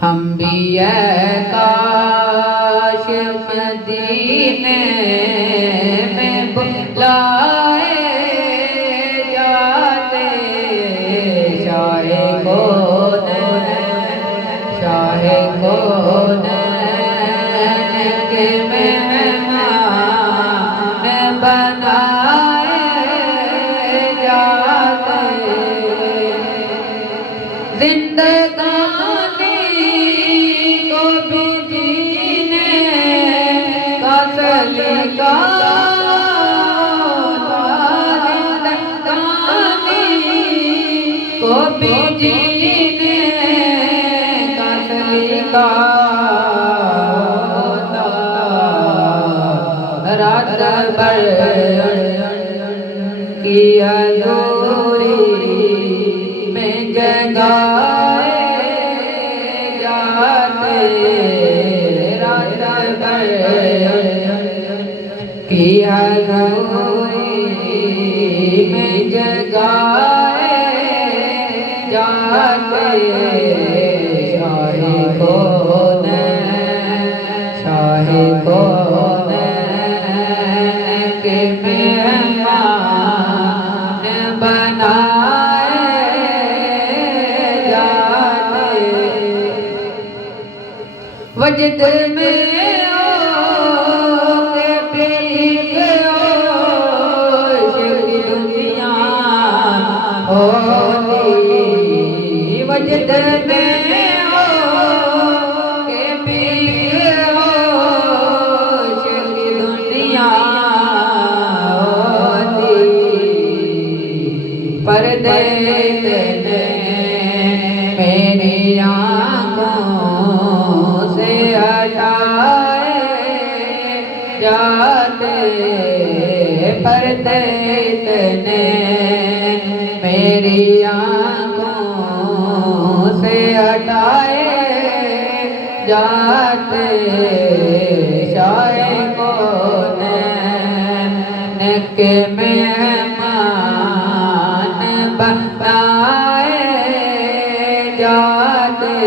हम भी काश मदीने में बुलाए जाते। शाहे कौनैन के मेहमान बनाए जाते। जिंदगानी को भी जीने का सलीका था। जिंदगानी को भी जीने का सलीका था। रात भर किया में जगाए जाते। रात भर किया में जगाए जाते। शाहे कौनैन के मेहमान बनाए जाते। वजद में के पीक दुनिया होती। वजद में के पीक दुनिया होती। पर्दे ने मेरी आँखों से हटाए जाते। पर्दे ने मेरी आँखों से हटाए जाते। शाहे कौनैन के मेहमान बनाए जाते।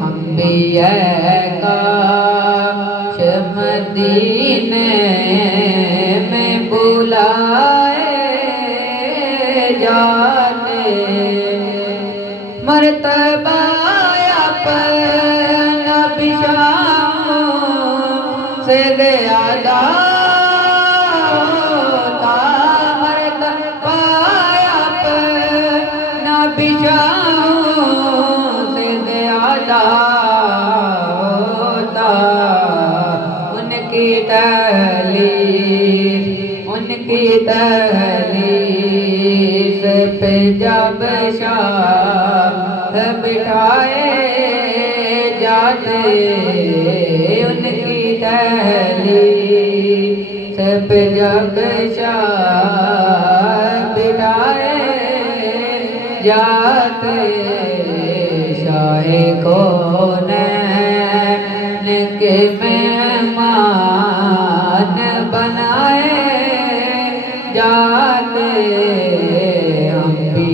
हम भी काश मदीने में बुलाए जाते। मर्तबा नबी शाम से ज़्यादा होता। मर्तबा नबी शाम से ज़्यादा होता। उनकी तहरीर पे जब शाह बिठाए जाते। उनकी तहरीर पे जब शाह बिठाए जाते। शाहे कौनैन के मेहमान बनाए जाते। हम भी